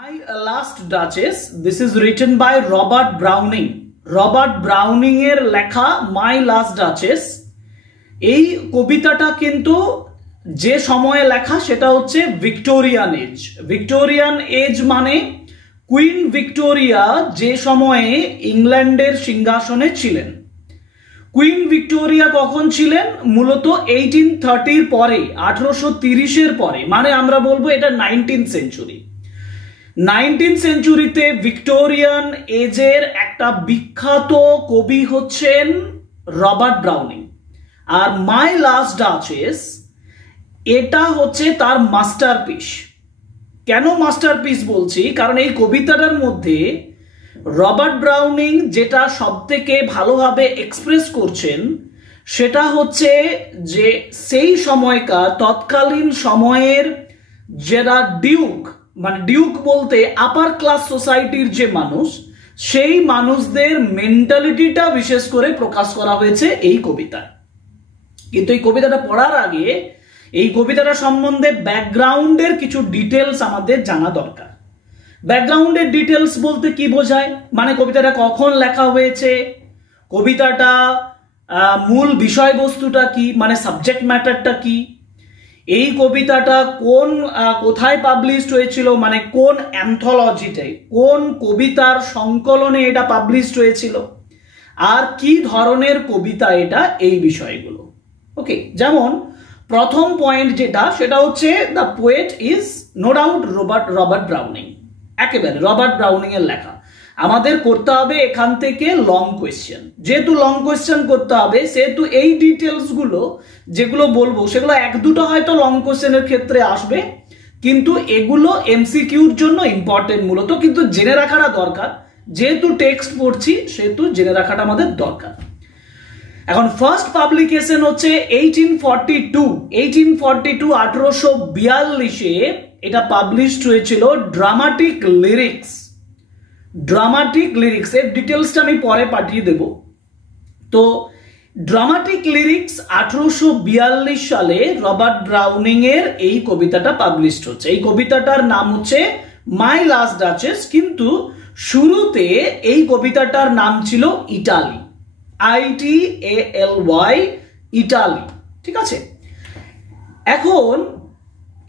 My Last Duchess. This is written by Robert Browning. Robert Browning এর লেখা My Last Duchess। এই কবিতাটা কিন্তু যে সময়ে লেখা সেটা হচ্ছে ভিক্টোরিয়ান এজ। ভিক্টোরিয়ান এজ মানে কুইন ভিক্টোরিয়া যে সময়ে ইংল্যান্ডের সিংহাসনে ছিলেন। কুইন ভিক্টোরিয়া কখন ছিলেন? মূলত 1830 পরে, 1830-এর পরে, মানে আমরা বলবো এটা 19th সেঞ্চুরি। 19th সেঞ্চুরিতে ভিক্টোরিয়ান এজের একটা বিখ্যাত কবি হচ্ছেন রবার্ট ব্রাউনিং। আর মাই লাস্ট ডাচেস এটা হচ্ছে তার মাস্টারপিস। কেন মাস্টারপিস বলছি? কারণ এই কবিতাটার মধ্যে রবার্ট ব্রাউনিং যেটা সবথেকে ভালোভাবে এক্সপ্রেস করছেন সেটা হচ্ছে যে সেই সময়কার তৎকালীন সময়ের যারা ডিউক, মানে ডিউক বলতে আপার ক্লাস সোসাইটির যে মানুষ, সেই মানুষদের মেন্টালিটিটা বিশেষ করে প্রকাশ করা হয়েছে এই কবিতায়। কিন্তু এই কবিতাটা পড়ার আগে এই কবিতাটা সম্বন্ধে ব্যাকগ্রাউন্ডের কিছু ডিটেলস আমাদের জানা দরকার। ব্যাকগ্রাউন্ডের ডিটেলস বলতে কি বোঝায়? মানে কবিতাটা কখন লেখা হয়েছে, কবিতাটা মূল বিষয়বস্তুটা কি, মানে সাবজেক্ট ম্যাটারটা কি, এই কবিতাটা কোথায় পাবলিশড হয়েছিল, মানে কোন অ্যান্থোলজিতে, কোন কবিতার সংকলনে এটা পাবলিশড হয়েছিল, আর কি ধরনের কবিতা এটা, এই বিষয়গুলো। ওকে, যেমন প্রথম পয়েন্ট যেটা সেটা হচ্ছে the poet is no doubt Robert Browning. একেবারে রবার্ট ব্রাউনিং এর লেখা। আমাদের করতে হবে এখান থেকে লং কোয়েশ্চেন। যেহেতু লং কোয়েশ্চেন করতে হবে সেহেতু এই ডিটেলস গুলো যেগুলো বলবো সেগুলো এক দুটো হয়তো লং কোয়েশ্চেনের ক্ষেত্রে আসবে, কিন্তু এগুলো এমসিকিউর জন্য ইম্পর্টেন্ট মূলত, কিন্তু জেনে রাখাটা দরকার। যেহেতু টেক্সট পড়ছি সেহেতু জেনে রাখাটা আমাদের দরকার। এখন ফার্স্ট পাবলিকেশন হচ্ছে 1842 এটা পাবলিশড হয়েছিল ড্রামাটিক লিরিক্স। ড্রামাটিক লিরিক্স এর ডিটেলসটা আমি পরে পাঠিয়ে দেব। তো ড্রামাটিক লিরিক্স 1842 সালে রবার্ট ব্রাউনিং এর এই কবিতাটা পাবলিশড হচ্ছে। এই কবিতাটার নাম হচ্ছে মাই লাস্ট ডাচেস, কিন্তু শুরুতে এই কবিতাটার নাম ছিল ইটালি, ITALY, ইটালি। ঠিক আছে, এখন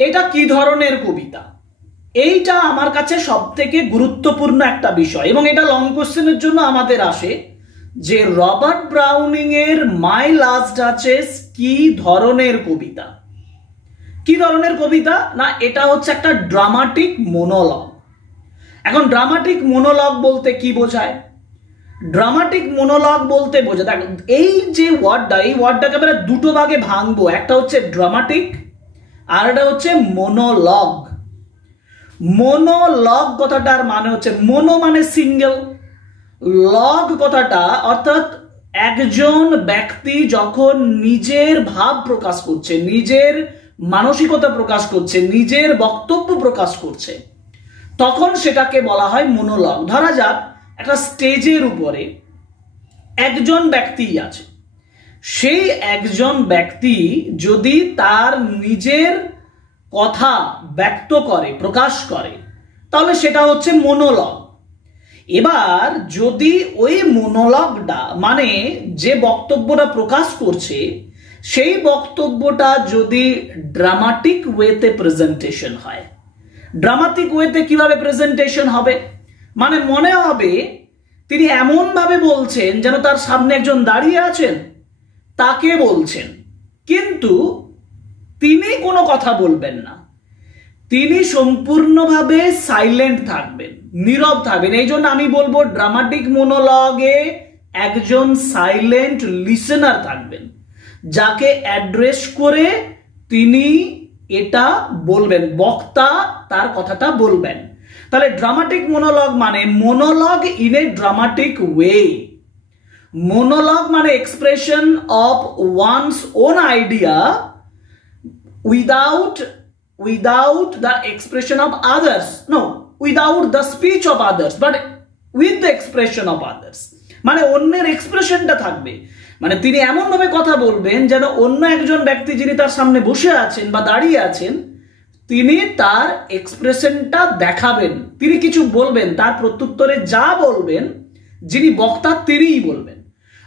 এটা কি ধরনের কবিতা, এইটা আমার কাছে সব থেকে গুরুত্বপূর্ণ একটা বিষয়, এবং এটা লং কোশ্চেনের জন্য আমাদের আসে যে রবার্ট ব্রাউনিং এর মাই লাস্ট ডাচেস কি ধরনের কবিতা। কি ধরনের কবিতা না, এটা হচ্ছে একটা ড্রামাটিক মোনোলগ। এখন ড্রামাটিক মোনোলগ বলতে কি বোঝায়? ড্রামাটিক মোনোলগ বলতে বোঝায়, দেখো এই যে ওয়ার্ডটা, এই ওয়ার্ডটাকে আমরা দুটো ভাগে ভাঙবো, একটা হচ্ছে ড্রামাটিক আর একটা হচ্ছে মোনোলগ। মোনোলগ কথাটার মানে হচ্ছে, মোনো মানে সিঙ্গেল, লগ কথাটা অর্থাৎ একজন ব্যক্তি যখন নিজের ভাব প্রকাশ করছে, নিজের মানসিকতা প্রকাশ করছে, নিজের বক্তব্য প্রকাশ করছে, তখন সেটাকে বলা হয় মোনোলগ। ধরা যাক একটা স্টেজের উপরে একজন ব্যক্তি আছে, সেই একজন ব্যক্তি যদি তার নিজের কথা ব্যক্ত করে, প্রকাশ করে, তাহলে সেটা হচ্ছে মোনোলগ। এবার যদি ওই মোনোলগটা মানে যে বক্তব্যটা প্রকাশ করছে সেই বক্তব্যটা যদি ড্রামাটিক ওয়েতে প্রেজেন্টেশন হয়, ড্রামাটিক ওয়েতে কিভাবে প্রেজেন্টেশন হবে, মানে মনে হবে তিনি এমন ভাবে বলছেন যেন তার সামনে একজন দাঁড়িয়ে আছেন, তাকে বলছেন, কিন্তু তিনি কোনো কথা বলবেন না, তিনি সম্পূর্ণভাবে সাইলেন্ট থাকবেন, নীরব থাকবেন। এই জন্য আমি বলবো ড্রামাটিক মোনোলগে একজন সাইলেন্ট লিসেনার থাকবেন, যাকে অ্যাড্রেস করে তিনি এটা বলবেন, বক্তা তার কথাটা বলবেন। তাহলে ড্রামাটিক মোনোলগ মানে monologue in a dramatic way. Monologue মানে expression of one's own idea without the expression of others, no, without the speech of others, but with the expression of others, মানে অন্যের এক্সপ্রেশনটা থাকবে, মানে তিনি এমন ভাবে কথা বলবেন যেন অন্য একজন ব্যক্তি যিনি তার সামনে বসে আছেন বা দাঁড়িয়ে আছেন তিনি তার এক্সপ্রেশনটা দেখাবেন, তিনি কিছু বলবেন, তার প্রত্যুত্তরে যা বলবেন যিনি বক্তা তিনিই বলবেন।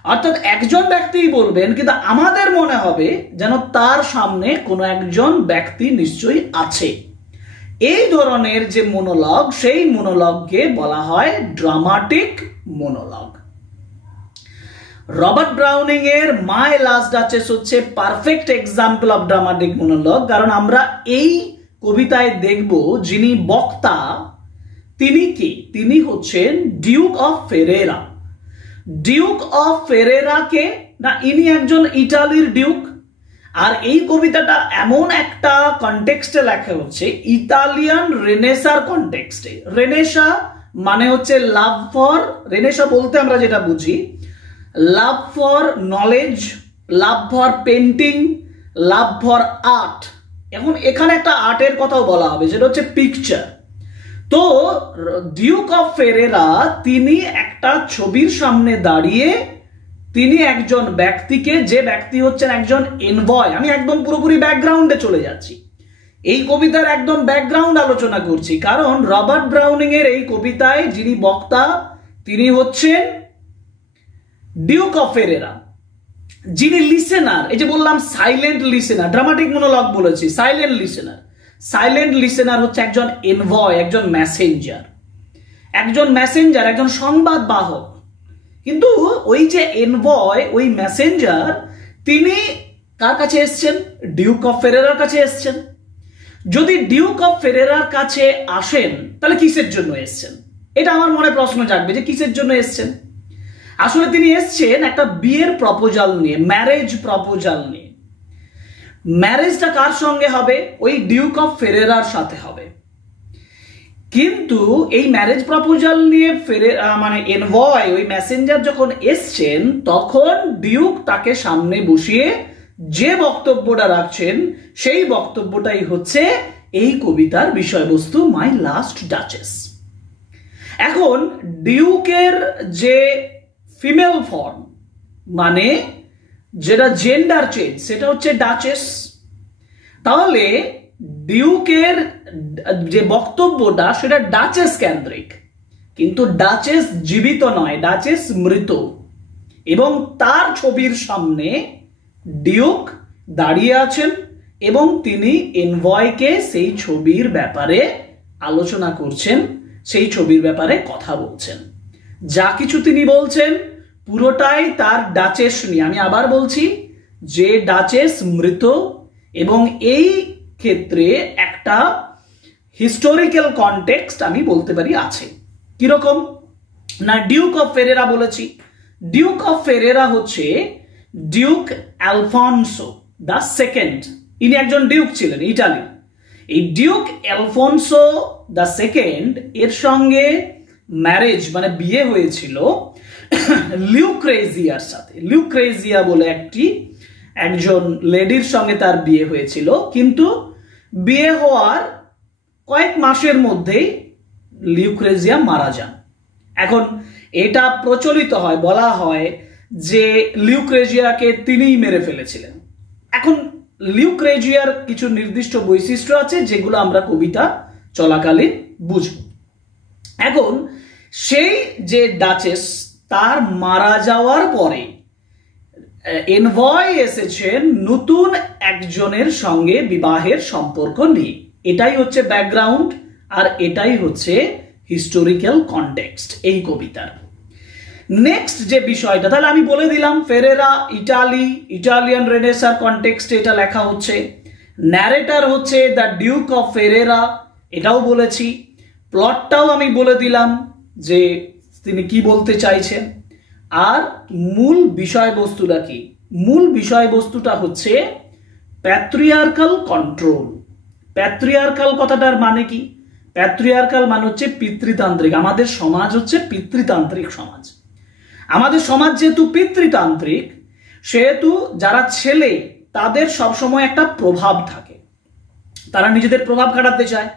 অর্থাৎ একজন ব্যক্তিই বলবেন, কিন্তু আমাদের মনে হবে যেন তার সামনে কোনো একজন ব্যক্তি নিশ্চয়ই আছে। এই ধরনের যে মনোলগ, সেই মনোলগকে বলা হয় ড্রামাটিক মনোলগ। রবার্ট ব্রাউনিং এর মাই লাস্ট ডাচেস হচ্ছে perfect example of dramatic monologue. কারণ আমরা এই কবিতায় দেখব যিনি বক্তা তিনি কি? তিনি হচ্ছেন Duke of Ferrara. Duke of Ferrara কে না? ইনি একজন ইটালির ডিউক। আর এই কবিতাটা এমন একটা কনটেক্সটে লেখা হচ্ছে, ইতালিয়ান রেনেসার কনটেক্সটে। রেনেসা মানে হচ্ছে লাভ ফর, রেনেসা বলতে আমরা যেটা বুঝি love for knowledge, love for painting, love for art. এখন এখানে একটা আর্টের কথাও বলা হবে, যেটা হচ্ছে পিকচার। তো ডিউক অফ ফেরেরা তিনি একটা ছবির সামনে দাঁড়িয়ে তিনি একজন ব্যক্তিকে, যে ব্যক্তি হচ্ছেন একজন এনভয়। আমি একদম পুরোপুরি ব্যাকগ্রাউন্ডে চলে যাচ্ছি, এই কবিতার একদম ব্যাকগ্রাউন্ড আলোচনা করছি। কারণ রবার্ট ব্রাউনিং এর এই কবিতায় যিনি বক্তা তিনি হচ্ছেন ডিউক অফ ফেরেরা। যিনি লিসেনার, এই যে বললাম সাইলেন্ট লিসেনার, ড্রামাটিক মনোলগ বলেছি, সাইলেন্ট লিসেনার। সাইলেন্ট লিসেনার হচ্ছে একজন এনভয়, একজন মেসেঞ্জার, একজন সংবাদ বাহক। কিন্তু ওই যে এনভয়, ওই মেসেঞ্জার, তিনি কার কাছে এসছেন? ডিউক অফ ফেরেরার কাছে এসছেন। যদি ডিউক অফ ফেরেরার কাছে আসেন তাহলে কিসের জন্য এসছেন? এটা আমার মনে প্রশ্ন জাগবে যে কিসের জন্য এসছেন। আসলে তিনি এসছেন একটা বিয়ের প্রপোজাল নিয়ে, ম্যারেজ প্রপোজাল নিয়ে। ম্যারেজটা কার সঙ্গে হবে? ওই ডিউক অফ ফেরেরার সাথে হবে। কিন্তু এই ম্যারেজ প্রপোজাল নিয়ে মানে এনভয়, ওই মেসেঞ্জার যখন এসছেন, তখন ডিউক তাকে সামনে বসিয়ে যে বক্তব্যটা রাখছেন, সেই বক্তব্যটাই হচ্ছে এই কবিতার বিষয়বস্তু, মাই লাস্ট ডাচেস। এখন ডিউকের যে ফিমেল ফর্ম, মানে যেটা জেন্ডার চেঞ্জ, সেটা হচ্ছে ডাচেস। তাহলে ডিউকের যে বক্তব্যটা সেটা ডাচেস কেন্দ্রিক, কিন্তু ডাচেস জীবিত নয়, ডাচেস মৃত। এবং তার ছবির সামনে ডিউক দাঁড়িয়ে আছেন এবং তিনি এনভয়কে সেই ছবির ব্যাপারে আলোচনা করছেন, সেই ছবির ব্যাপারে কথা বলছেন। যা কিছু তিনি বলছেন পুরোটাই তার ডাচেস নিয়ে। আমি আবার বলছি যে ডাচেস মৃত, এবং এই ক্ষেত্রে একটা হিস্টোরিক্যাল কনটেক্সট আমি বলতে পারি আছে। কিরকম না, ডিউক অফ ফেরেরা বলেছি। ডিউক অফ ফেরেরা হচ্ছে ডিউক অ্যালফনসো দ্য সেকেন্ড। ইনি একজন ডিউক ছিলেন ইটালির। এই ডিউক অ্যালফনসো দ্য সেকেন্ড এর সঙ্গে ম্যারেজ মানে বিয়ে হয়েছিল লিউক্রেজিয়ার সাথে। লিউক্রেজিয়া বলে একজন লেডির সঙ্গে তার বিয়ে হয়েছিল, কিন্তু বিয়ে হওয়ার কয়েক মাসের মধ্যেই লিউক্রেজিয়া মারা যান। এখন এটা প্রচলিত হয়, বলা হয় যে লিউক্রেজিয়াকে তিনিই মেরে ফেলেছিলেন। এখন লিউক্রেজিয়ার কিছু নির্দিষ্ট বৈশিষ্ট্য আছে যেগুলো আমরা কবিতা চলাকালীন বুঝব। এখন সেই যে ডাচেস, তার মারা যাওয়ার পরে এনভয় এসেছেন নতুন একজনের সঙ্গে বিবাহের সম্পর্ক নিয়ে। এটাই হচ্ছে ব্যাকগ্রাউন্ড, আর এটাই হচ্ছে হিস্টোরিক্যাল কনটেক্সট এই কবিতার। নেক্সট যে বিষয়টা, তাহলে আমি বলে দিলাম ফেরেরা ইটালিয়ান রেনেসার কনটেক্সটে এটা লেখা হচ্ছে। ন্যারেটার হচ্ছে দ্য ডিউক অফ ফেরেরা, এটাও বলেছি। প্লটটাও আমি বলে দিলাম যে তিনি কি বলতে চাইছেন। আর মূল বিষয়বস্তুটা কি? মূল বিষয়বস্তুটা হচ্ছে প্যাট্রিয়ার্কাল কন্ট্রোল। প্যাট্রিয়ার্কাল কথাটার মানে কি? প্যাট্রিয়ার্কাল মানে হচ্ছে পিতৃতান্ত্রিক। আমাদের সমাজ হচ্ছে পিতৃতান্ত্রিক সমাজ। আমাদের সমাজ যেহেতু পিতৃতান্ত্রিক, সেহেতু যারা ছেলে তাদের সবসময় একটা প্রভাব থাকে, তারা নিজেদের প্রভাব খাটাতে চায়।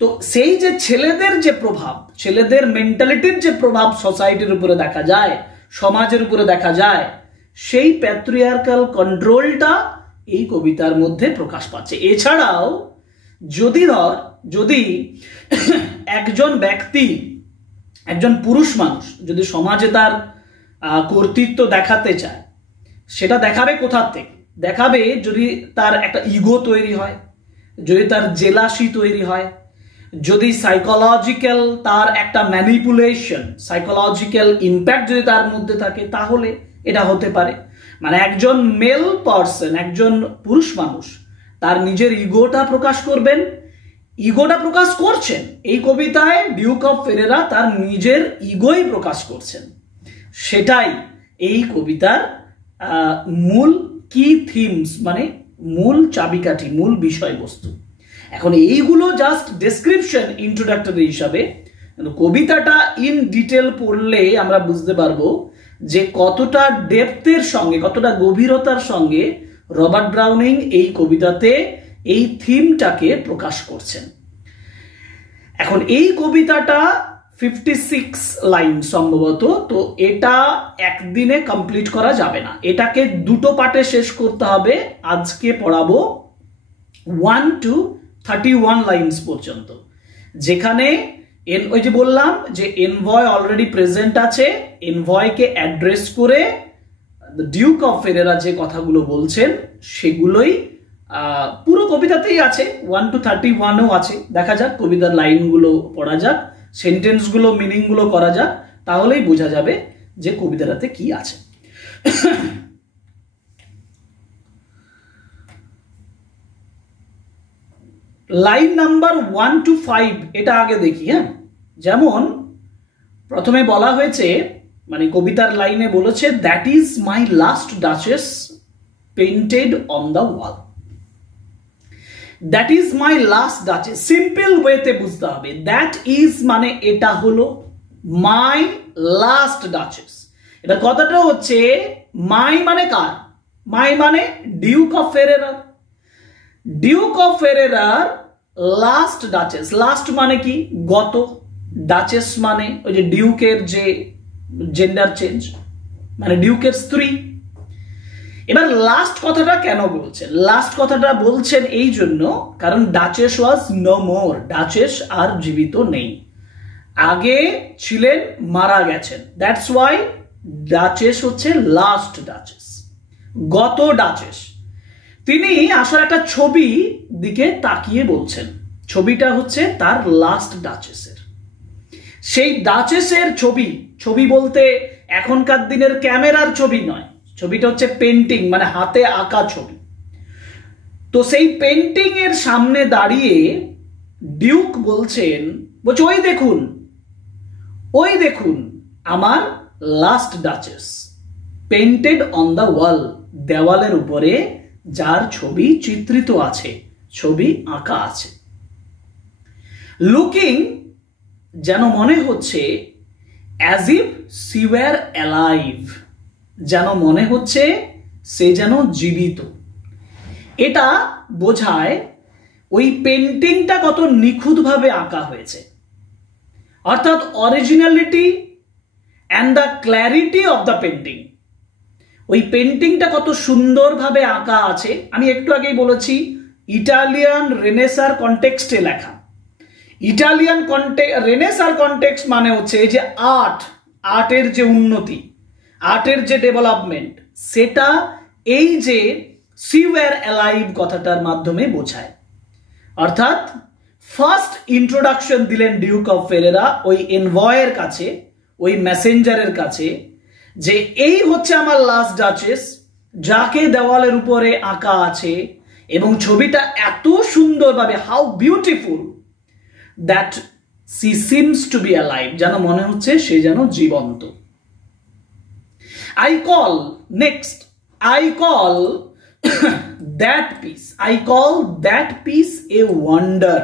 তো সেই যে ছেলেদের যে প্রভাব, ছেলেদের মেন্টালিটির যে প্রভাব সোসাইটির উপরে দেখা যায়, সমাজের উপরে দেখা যায়, সেই প্যাট্রিয়ার্কাল কন্ট্রোলটা এই কবিতার মধ্যে প্রকাশ পাচ্ছে। এছাড়াও যদি একজন ব্যক্তি, একজন পুরুষ মানুষ যদি সমাজে তার কর্তৃত্ব দেখাতে চায়, সেটা দেখাবে কোথার থেকে? দেখাবে যদি তার একটা ইগো তৈরি হয়, যদি তার জেলাসি তৈরি হয়, যদি সাইকোলজিক্যাল তার একটা ম্যানিপুলেশন, সাইকোলজিক্যাল ইম্প্যাক্ট যদি তার মধ্যে থাকে, তাহলে এটা হতে পারে। মানে একজন মেল পার্সন, একজন পুরুষ মানুষ তার নিজের ইগোটা প্রকাশ করবেন, ইগোটা প্রকাশ করছেন। এই কবিতায় ডিউক অফ ফেরেরা তার নিজের ইগোই প্রকাশ করছেন। সেটাই এই কবিতার মূল কি থিমস, মানে মূল চাবিকাঠি, মূল বিষয়বস্তু। এখন এইগুলো জাস্ট ডেসক্রিপশন, ইন্ট্রোডাক্টরি হিসাবে। কবিতাটা ইন ডিটেল পড়লে আমরা বুঝতে পারবো যে কতটা ডেপথের সঙ্গে, কতটা গভীরতার সঙ্গে রবার্ট ব্রাউনিং এই কবিতাতে এই থিমটাকে প্রকাশ করছেন। এখন এই কবিতাটা 56 লাইন সম্ভবত, তো এটা একদিনে কমপ্লিট করা যাবে না, এটাকে দুটো পার্টে শেষ করতে হবে। আজকে পড়াবো 1 to 31 লাইনস পর্যন্ত, যেখানে ওই যে বললাম যে এনভয় অলরেডি প্রেজেন্ট আছে, এনভয়কে অ্যাড্রেস করে ডিউক অফ ফেরেরা যে কথাগুলো বলছেন সেগুলোই পুরো কবিতাতেই আছে, 1 to 31ও আছে। দেখা যাক, কবিতার লাইনগুলো পড়া যাক, সেন্টেন্সগুলো, মিনিংগুলো করা যাক, তাহলেই বোঝা যাবে যে কবিতাটাতে কি আছে। লাইন নাম্বার 1 to 5 এটা আগে দেখি। হ্যাঁ, যেমন প্রথমে বলা হয়েছে, মানে কবিতার লাইনে বলেছে, that is my last duchess painted on the wall. That is my last duchess, simple ওয়েতে বুঝতে হবে। দ্যাট ইজ মানে এটা হলো, মাই লাস্ট ডাচেস। এবার কথাটা হচ্ছে, মাই মানে কার? মাই মানে ডিউক অফ ফেরেরার। ডিউক অফ ফেরেরার লাস্ট ডাচেস, লাস্ট মানে কি? গত। ডাচেস মানে ওই যে ডিউকের যে জেন্ডার চেঞ্জ, মানে ডিউকের স্ত্রী। এবার লাস্ট কথাটা কেন বলছেন? লাস্ট কথাটা বলছেন এই জন্য কারণ duchess was no more, duchess আর জীবিত নেই, আগে ছিলেন, মারা গেছেন। দ্যাটস ওয়াই ডাচেস হচ্ছে লাস্ট ডাচেস, গত ডাচেস। তিনি আসার একটা ছবি দিকে তাকিয়ে বলছেন, ছবিটা হচ্ছে তার লাস্ট ডাচেসের। সেই ডাচেসের ছবি, ছবি বলতে এখনকার দিনের ক্যামেরার ছবি নয়, ছবিটা হচ্ছে পেন্টিং, মানে হাতে আঁকা ছবি। তো সেই পেন্টিং এর সামনে দাঁড়িয়ে ডিউক বলছেন, বলছে ওই দেখুন, ওই দেখুন আমার last duchess painted on the wall, দেওয়ালের উপরে যার ছবি চিত্রিত আছে, ছবি আঁকা আছে। লুকিং, যেন মনে হচ্ছে, as if she were alive, যেন মনে হচ্ছে সে যেন জীবিত। এটা বোঝায় ওই পেন্টিংটা কত নিখুঁতভাবে আঁকা হয়েছে, অর্থাৎ originality and the clarity of the painting. ওই পেন্টিংটা কত সুন্দরভাবে আঁকা আছে। আমি একটু আগেই বলেছি, ইটালিয়ান রেনেসার কনটেক্সটে লেখা। ইটালিয়ান রেনেসার কনটেক্সট মানে হচ্ছে এই যে আর্ট, আর্টের যে উন্নতি, আর্টের যে ডেভেলপমেন্ট, সেটা এই যে সি ওয়্যার অ্যালাইভ কথাটার মাধ্যমে বোঝায়। অর্থাৎ ফার্স্ট ইন্ট্রোডাকশন দিলেন ডিউক অফ ফেরেরা ওই এনভয়ের কাছে, ওই মেসেঞ্জারের কাছে, যে এই হচ্ছে আমার লাস্ট ডাচেস, যাকে দেওয়ালের উপরে আঁকা আছে, এবং ছবিটা এত সুন্দরভাবে, how beautiful, that she seems to be alive, যেন মনে হচ্ছে সে যেন জীবন্ত। I call that piece, I call that piece a wonder.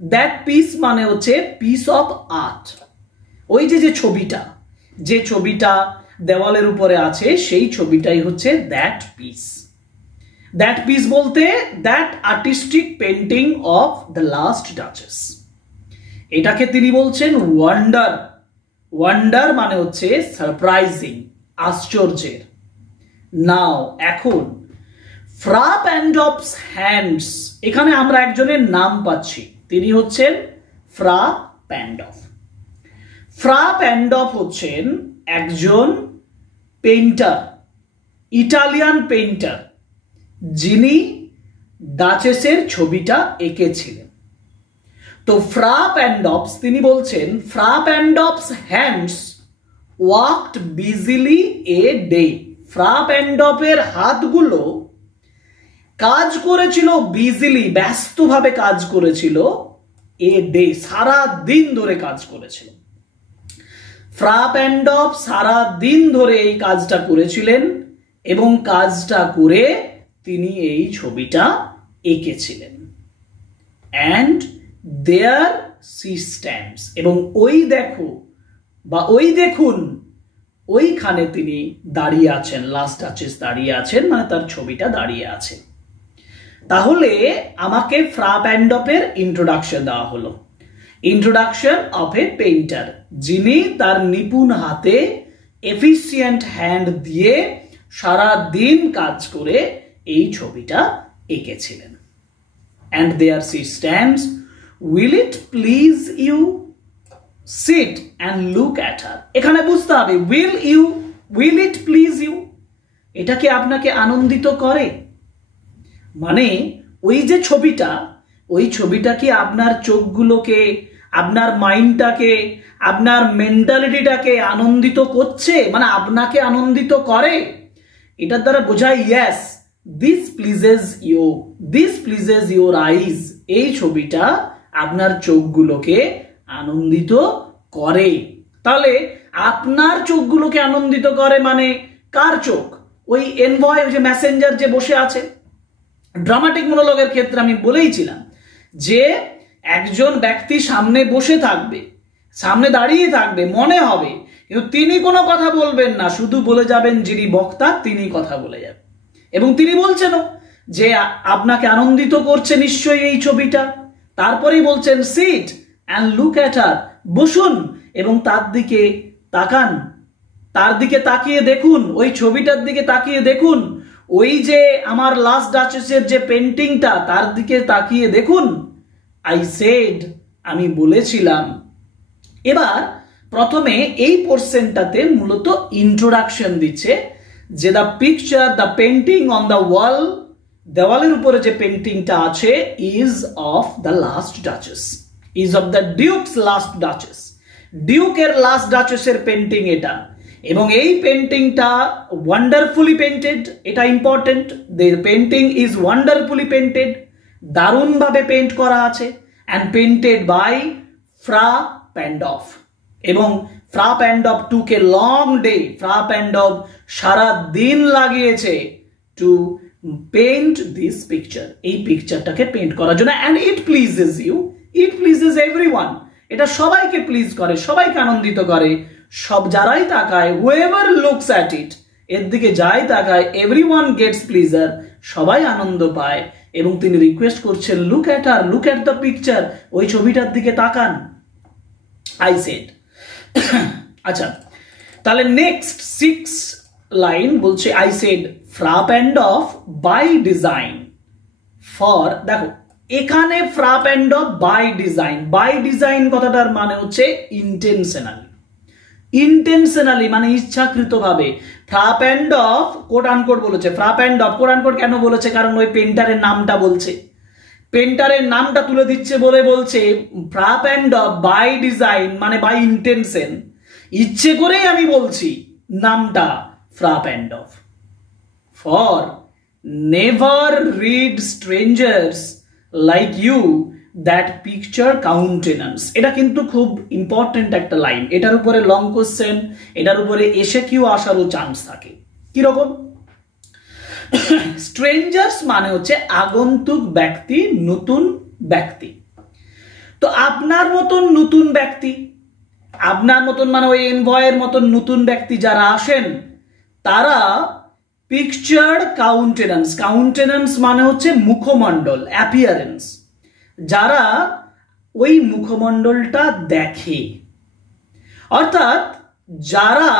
That piece মানে হচ্ছে piece of art, ওই যে ছবিটা, যে ছবিটা দেওয়ালের উপরে আছে, সেই ছবিটাই হচ্ছে that piece. That piece বলতে that artistic painting of the last duchess, এটাকে তিনি বলছেন ওয়ান্ডার। ওয়ান্ডার মানে হচ্ছে সারপ্রাইজিং, আশ্চর্যের। নাও এখন ফ্রা প্যান্ডপস হ্যান্ডস, এখানে আমরা একজনের নাম পাচ্ছি, তিনি হচ্ছেন ফ্রা প্যান্ডপ। ফ্রা প্যান্ডপ হচ্ছেন একজন পেইন্টার, ইটালিয়ান পেইন্টার, যিনি ডাচেসের ছবিটা এঁকেছিলেন। তো ফ্রা প্যান্ডপস তিনি বলছেন, ফ্রা প্যান্ডপস হ্যান্ডস ওয়ার্কড বিজিলি এ ডে। ফ্রা প্যান্ডপের হাতগুলো কাজ করেছিল বিজিলি, ব্যস্তভাবে কাজ করেছিল, এ ডে, সারা দিন ধরে কাজ করেছিল। ফ্রা প্যান্ডপ সারা দিন ধরে এই কাজটা করেছিলেন এবং কাজটা করে তিনি এই ছবিটা এঁকেছিলেন। অ্যান্ড দেয়ার সি স্ট্যান্ডস, এবং ওই দেখো বা ওই দেখুন, ওইখানে তিনি দাঁড়িয়ে আছেন, লাস্ট ডাচেস দাঁড়িয়ে আছেন, মানে তার ছবিটা দাঁড়িয়ে আছে। তাহলে আমাকে ফ্রা প্যান্ডপের ইন্ট্রোডাকশন দেওয়া হলো। ইন্ট্রোডাকশন অফ এ পেইন্টার, যিনি তার নিপুণ হাতে এফিসিয়েন্ট হ্যান্ড দিয়ে সারা দিন কাজ করে এই ছবিটা এঁকেছিলেন। And there she stands, will it please you sit and look at her. এখানে বুঝতে হবে উইল ইট প্লিজ ইউ, এটা কি আপনাকে আনন্দিত করে? মানে ওই যে ছবিটা, ওই ছবিটা কি আপনার চোখগুলোকে, আপনার মাইন্ডটাকে, আপনার মেন্টালিটিটাকে আনন্দিত করছে, মানে আপনাকে আনন্দিত করে? এটার দ্বারা বোঝায় yes this pledges your eyes, এই ছবিটা আপনার চোখগুলোকে আনন্দিত করে। তাহলে আপনার চোখগুলোকে আনন্দিত করে মানে কার চোখ? ওই এনভয়, ওই যে মেসেঞ্জার যে বসে আছে। ড্রামাটিক মনোলগের ক্ষেত্রে আমি বলেইছিলাম যে একজন ব্যক্তি সামনে বসে থাকবে, সামনে দাঁড়িয়ে থাকবে, মনে হবে, কিন্তু তিনি কোনো কথা বলবেন না, শুধু বলে যাবেন যিনি বক্তা তিনি কথা বলে যাবেন। এবং তিনি বলছেনও যে আপনাকে আনন্দিত করছে নিশ্চয়ই এই ছবিটা। তারপরেই বলছেন sit and look at her, বসুন এবং তার দিকে তাকান, তার দিকে তাকিয়ে দেখুন, ওই ছবিটার দিকে তাকিয়ে দেখুন, ওই যে আমার লাস্ট ডাচেসের যে পেন্টিংটা তার দিকে তাকিয়ে দেখুন। আই সেড, আমি বলেছিলাম। এবার প্রথমে এই পোর্শনটাতে মূলত ইন্ট্রোডাকশন দিচ্ছে যে the picture, the painting on the wall, দেওয়ালের উপরে যে পেন্টিংটা আছে, is of the last duchess, is of the duke's last duchess, ডিউকের লাস্ট ডাচেসের পেন্টিং এটা। এবং এই পেন্টিংটা ওয়ান্ডারফুলি পেন্টেড, এটা important, the painting is wonderfully painted, দারুণভাবে পেন্ট করা আছে, and painted by Fra Pandolf. এবং Fra প্যান্ডপ took a long day, ফ্রা প্যান্ডপ সারা দিন লাগিয়েছে টু পেন্ট দিস পিকচার, এই পিকচারটাকে পেন্ট করার জন্য। And it pleases you, it pleases everyone, এটা সবাইকে প্লিজ করে, সবাইকে আনন্দিত করে। সব যারাই তাকায়, whoever looks at it, এর দিকে যাই তাকায়, everyone gets pleasure, সবাই আনন্দ পায়। এবং তিনি রিকোয়েস্ট করছেন look at her, look at the picture, ওই ছবিটার দিকে তাকান। I said. আচ্ছা, তাহলে নেক্সট 6 লাইন বলছে I said Fra Pandolf by design for, দেখো এখানে Fra Pandolf by design, by design কথাটার মানে হচ্ছে ইন্টেনশনালি, ইন্টেনশনালি মানে ইচ্ছাকৃতভাবে। ফ্রা প্যান্ডপ কোট আনকোট বলেছে, ফ্রা প্যান্ডপ কোট আনকোট কেন বলেছে? কারণ ওই পেন্টারের নামটা বলছে, পেন্টারের নামটা তুলে দিচ্ছে বলে বলছে ফ্রা প্যান্ডপ বাই ডিজাইন মানে বাই ইন্টেনশন, ইচ্ছে করেই আমি বলছি নামটা Fra Pandolf. For never read strangers like you that picture countenance, এটা কিন্তু খুব ইম্পর্টেন্ট একটা লাইন। এটার উপরে লং কোশ্চেন, এটার উপরে এসে কিউ আসারও চান্স থাকে। কিরকম? স্ট্রেঞ্জার্স মানে হচ্ছে আগন্তুক ব্যক্তি, নতুন ব্যক্তি। তো আপনার মতন নতুন ব্যক্তি, আপনার মতন মানে ওই এনভয়ের মতন নতুন ব্যক্তি যারা আসেন, তারা পিকচার কাউন্টেন্যান্স, কাউন্টেন্যান্স মানে হচ্ছে মুখমণ্ডল, অ্যাপিয়ারেন্স, যারা ওই মুখমণ্ডলটা দেখে, অর্থাৎ যারা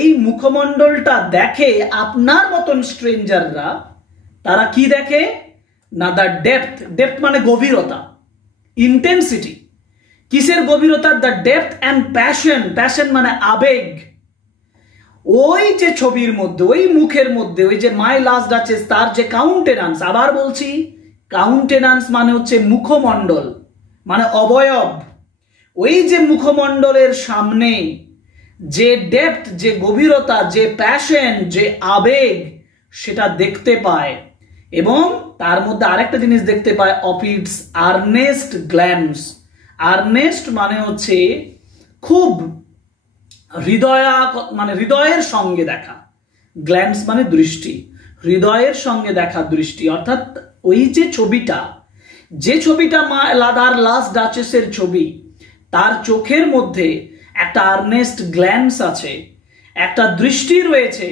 এই মুখমণ্ডলটা দেখে, আপনার মতন স্ট্রেঞ্জাররা তারা কি দেখে না, দ্য ডেপথ, ডেপথ মানে গভীরতা, ইন্টেন্সিটি, কিসের গভীরতা, the depth and passion, passion মানে আবেগ, ওই যে ছবির মধ্যে, ওই মুখের মধ্যে, ওই যে মাই লাস্ট ডাচেস, তার যে কাউন্টেনান্স, আবার বলছি কাউন্টেনান্স মানে হচ্ছে মুখমণ্ডল, মানে অবয়ব, ওই যে মুখমণ্ডলের সামনে যে ডেপথ, যে গভীরতা, যে প্যাশন, যে আবেগ, সেটা দেখতে পায়। এবং তার মধ্যে আরেকটা জিনিস দেখতে পায়, of its earnest glance. Earnest মানে হচ্ছে খুব মানে হৃদয়ের সঙ্গে দেখা, গ্ল্যান্স মানে দৃষ্টি, হৃদয়ের সঙ্গে দেখা দৃষ্টি। অর্থাৎ ওই যে ছবিটা, যে ছবিটা তার লাস্ট ডাচেসের ছবি, তার চোখের মধ্যে একটা আর্নেস্ট গ্ল্যান্স আছে, একটা দৃষ্টি রয়েছে,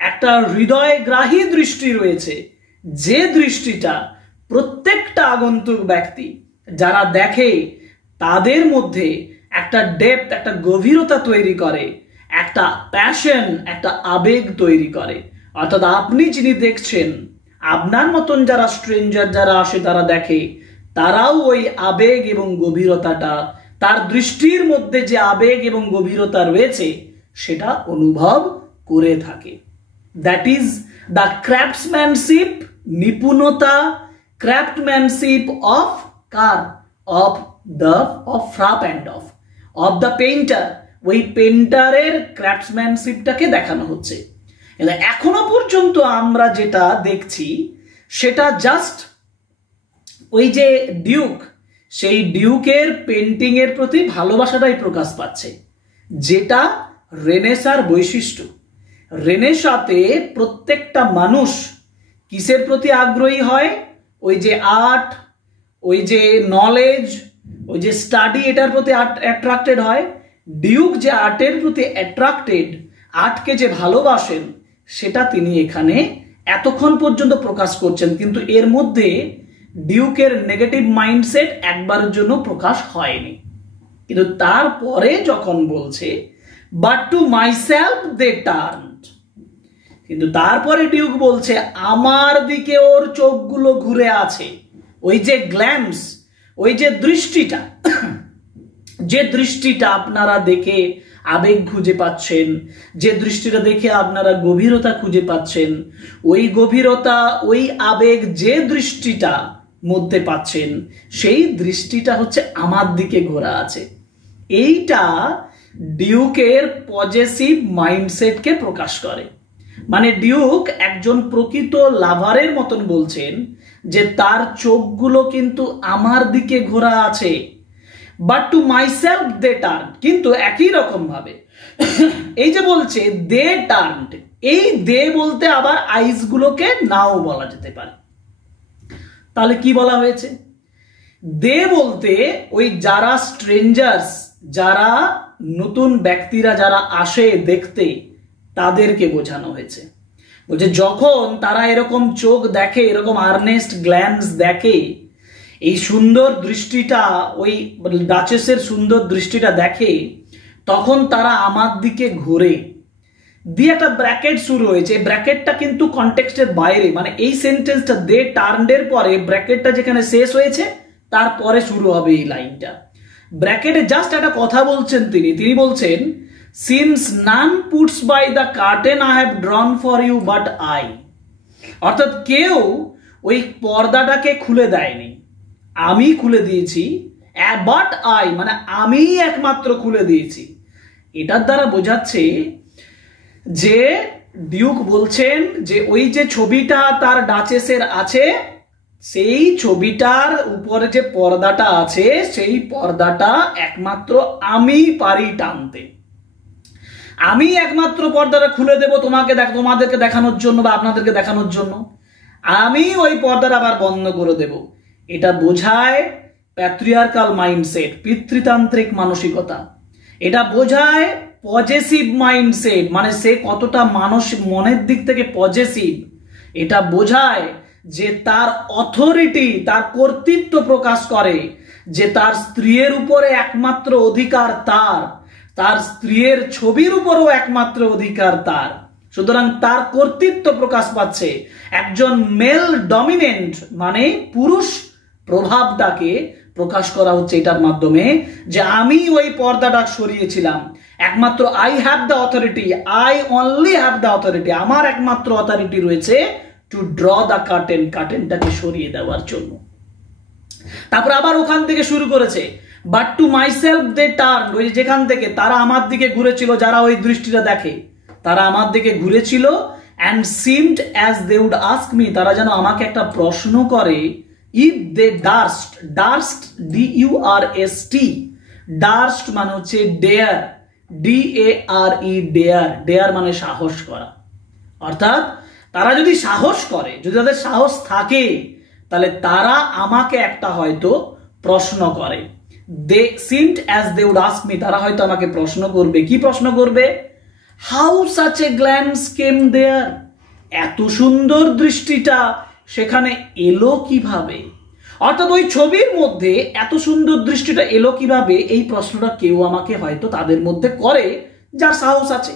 একটা হৃদয়গ্রাহী দৃষ্টি রয়েছে, যে দৃষ্টিটা প্রত্যেকটা আগন্তুক ব্যক্তি যারা দেখে তাদের মধ্যে একটা ডেপথ, একটা গভীরতা তৈরি করে, একটা প্যাশন, একটা আবেগ তৈরি করে। অর্থাৎ আপনি যিনি দেখছেন, আপনার মতন যারা স্ট্রেঞ্জার যারা আসে তারা দেখে, তারাও ওই আবেগ এবং গভীরতাটা, তার দৃষ্টির মধ্যে যে আবেগ এবং গভীরতা রয়েছে সেটা অনুভব করে থাকে। দ্যাট ইজ দ্য ক্রাফটসম্যানশিপ, নিপুণতা, ক্রাফটম্যানশিপ অফ কার, অফ ফ্রাপ অ্যান্ড অফ দ্য পেইন্টার। ওই পেইন্টারের ক্রাফটসম্যানশিপটাকে দেখানো হচ্ছে। এখনো পর্যন্ত আমরা যেটা দেখছি সেটা জাস্ট ওই যে ডিউক, সেই ডিউকের পেন্টিং এর প্রতি ভালোবাসাটাই প্রকাশ পাচ্ছে, যেটা রেনেসার বৈশিষ্ট্য। রেনেসাতে প্রত্যেকটা মানুষ কিসের প্রতি আগ্রহী হয়, ওই যে আর্ট, ওই যে নলেজ, ওই যে স্টাডি, এটার প্রতি অ্যাট্রাক্টেড হয়। ডিউক যে আর্টের প্রতি অ্যাট্রাক্টেড, আর্টকে যে ভালোবাসেন, সেটা তিনি এখানে এতক্ষণ পর্যন্ত প্রকাশ করছেন। কিন্তু এর মধ্যে ডিউকের নেগেটিভ মাইন্ডসেট একবারের জন্য প্রকাশ হয়নি। কিন্তু তারপরে যখন বলছে but to myself they turned, কিন্তু তারপরে ডিউক বলছে আমার দিকে ওর চোখগুলো ঘুরে আছে। ওই যে গ্ল্যান্স, ওই যে দৃষ্টিটা, যে দৃষ্টিটা আপনারা দেখে আবেগ খুঁজে পাচ্ছেন, যে দৃষ্টিটা দেখে আপনারা গভীরতা খুঁজে পাচ্ছেন, ওই গভীরতা, ওই আবেগ, যে দৃষ্টিটা মধ্যে পাচ্ছেন, সেই দৃষ্টিটা হচ্ছে আমার দিকে ঘোরা আছে। এইটা ডিউকের পজেসিভ মাইন্ডসেটকে প্রকাশ করে। মানে ডিউক একজন প্রকৃত লাভারের মতন বলছেন যে তার চোখগুলো কিন্তু আমার দিকে ঘোরা আছে। But to myself they turn, কিন্তু একই রকম ভাবে এই যে বলছে দে টার্নড, এই দে বলতে আবার আইস গুলোকে নাও বলা যেতে পারে। তাহলে কি বলা হয়েছে? দে বলতে ওই যারা স্ট্রেঞ্জার্স, যারা নতুন ব্যক্তিরা যারা আসে দেখতে, তাদেরকে বোঝানো হয়েছে। বলছে যখন তারা এরকম চোখ দেখে, এরকম আর্নেস্ট গ্ল্যান্স দেখে, এই সুন্দর দৃষ্টিটা, ওই ডাচেসের সুন্দর দৃষ্টিটা দেখে, তখন তারা আমার দিকে ঘুরে। দিয়ে একটা ব্র্যাকেট শুরু হয়েছে, ব্র্যাকেটটা কিন্তু কনটেক্সটের বাইরে, মানে এই সেন্টেন্সটা দে টার্নডের পরে ব্র্যাকেটটা যেখানে শেষ হয়েছে তারপরে শুরু হবে এই লাইনটা। ব্র্যাকেটে জাস্ট একটা কথা বলছেন তিনি বলছেন since none puts by the curtain I have drawn for you but I, অর্থাৎ কেউ ওই পর্দাটাকে খুলে দেয়নি, আমি খুলে দিয়েছি। বাট আই মানে আমি একমাত্র খুলে দিয়েছি। এটার দ্বারা বোঝাচ্ছে যে ডিউক বলছেন যে ওই যে ছবিটা তার ডাচেসের আছে, সেই ছবিটার উপরে যে পর্দাটা আছে, সেই পর্দাটা একমাত্র আমি পারি টানতে। আমি একমাত্র পর্দাটা খুলে দেব তোমাদেরকে দেখানোর জন্য বা আপনাদেরকে দেখানোর জন্য। আমি ওই পর্দাটা আবার বন্ধ করে দেব। এটা বোঝায় প্যাট্রিয়ার্কাল মাইন্ডসেট, পিতৃতান্ত্রিক মানসিকতা। এটা বোঝায় পজেসিভ মাইন্ডসেট, মানে সে কতটা মনের দিক থেকে পজেসিভ। এটা বোঝায় যে তার অথরিটি, তার কর্তৃত্ব প্রকাশ করে, যে তার স্ত্রীর উপরে একমাত্র অধিকার তার স্ত্রীর ছবির উপরও একমাত্র অধিকার তার। সুতরাং তার কর্তৃত্ব প্রকাশ পাচ্ছে। একজন মেল ডমিনেন্ট মানে পুরুষ প্রভাবটাকে প্রকাশ করা হচ্ছে এটার মাধ্যমে, যে আমি ওই পর্দাটা সরিয়েছিলাম, একমাত্র I have the authority, I only have the authority, আমার একমাত্র অথরিটি রয়েছে টু ড্র দ্য কার্টেন, কার্টেনটাকে সরিয়ে দেওয়ার জন্য। তারপর আবার ওখান থেকে শুরু করেছে, but to myself they turn, ওই যেখান থেকে তারা আমার দিকে ঘুরেছিল, যারা ওই দৃষ্টিটা দেখে তারা আমার দিকে ঘুরেছিল, and seemed as they would ask me, তারা যেন আমাকে একটা প্রশ্ন করে, ইফ দে ডার্স্ট, ডার্স্ট DURST, ডার্স্ট মানে হচ্ছে ডেয়ার, DARE ডেয়ার, ডেয়ার মানে সাহস করা, অর্থাৎ তারা যদি সাহস করে, যদি তাদের সাহস থাকে, তাহলে তারা আমাকে একটা হয়তো প্রশ্ন করে। They seemed as they would ask me, তারা হয়তো আমাকে প্রশ্ন করবে। কি প্রশ্ন করবে? How such a glance came there, এত সুন্দর দৃষ্টিটা সেখানে এলো কিভাবে? অর্থাৎ ওই ছবির মধ্যে এত সুন্দর দৃষ্টিটা এলো কিভাবে, এই প্রশ্নটা কেউ আমাকে হয়তো তাদের মধ্যে করে, যার সাহস আছে।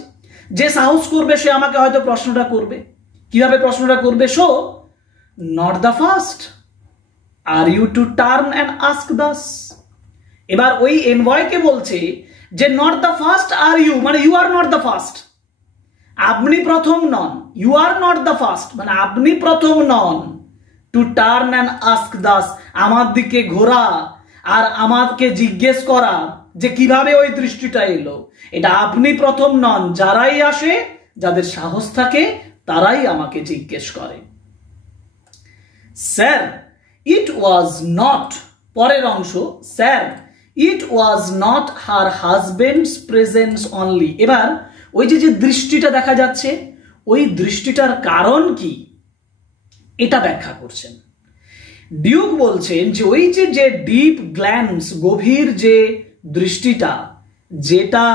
যে সাহস করবে সে আমাকে হয়তো প্রশ্নটা করবে। কিভাবে প্রশ্নটা করবে? So not the first, are you to turn and ask thus. এবার ওই এনভয়কে বলছে যে not the first are you, মানে you are not the first, আপনি প্রথম নন, you are not the first মানে আপনি প্রথম নন, to turn and ask thus, আমার দিকে ঘোরা আর আমাকে জিজ্ঞেস করা যে কিভাবে ওই দৃষ্টিটা এলো, এটা আপনি প্রথম নন, যারাই আসে, যাদের সাহস থাকে, তারাই আমাকে জিজ্ঞেস করে। স্যার ইট ওয়াজ নট, পরের অংশ, sir it was not her husband's presence only. এবার ওই যে যে দৃষ্টিটা দেখা যাচ্ছে, ওই দৃষ্টিটার কারণ কি এটা ব্যাখ্যা করছেন। ডিউক বলছেন যে ওই যে যে ডিপ গ্ল্যান্স, গভীর যে দৃষ্টিটা, যেটা